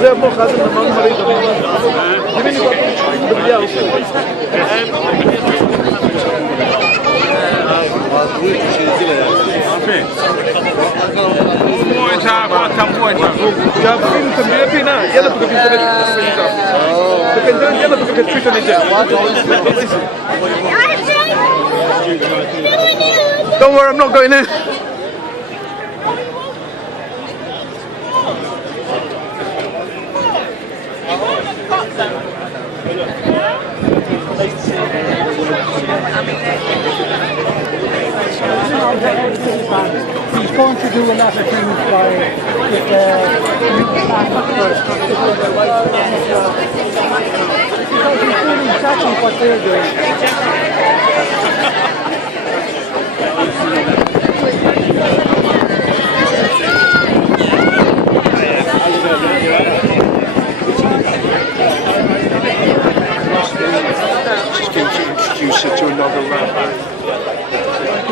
زي ابو خالد لما مريض جميل بالرياض جابين تنبيه فينا يلا بقى في يلا بقى في تويتر Don't worry, I'm not going in. He's going to do a lot of things by with the new plan because he's doing exactly what they're doing. She's going to introduce her to another rapper.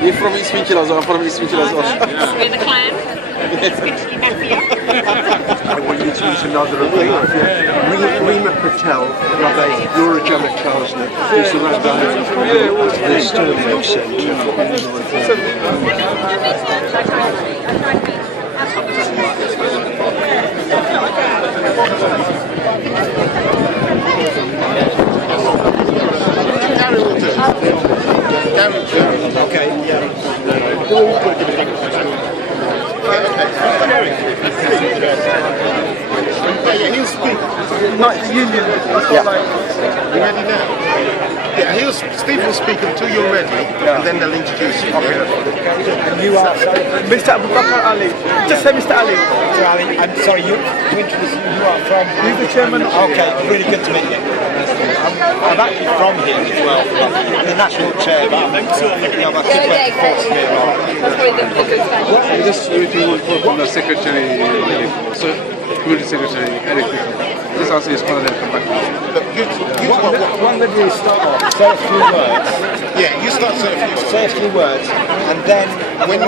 You're from East Winchellers, I'm from East Winchellers. We're the clan. I want you to meet another of them. Rima Patel, Laura Janet Klausner, who's the rabbi of the Sterling Centre. Okay, yeah. Yeah, he'll speak. Not the union. You ready now? Yeah, Steve will speak until you're ready, and then they'll introduce you. Okay. And you are Mr. Abu Bakr Ali. Just say Mr. Ali. Mr. Ali, I'm sorry, to introduce you, you are from... He's the chairman. Okay, really good to meet you. I'm actually from here as well. I'm the national chair, but my kids went to course here. Just waiting for the secretary, so community secretary, Eric. Just answer his call and come back. When did you start off? Say a few words. Yeah, you start saying a few words. Say a few words, and then when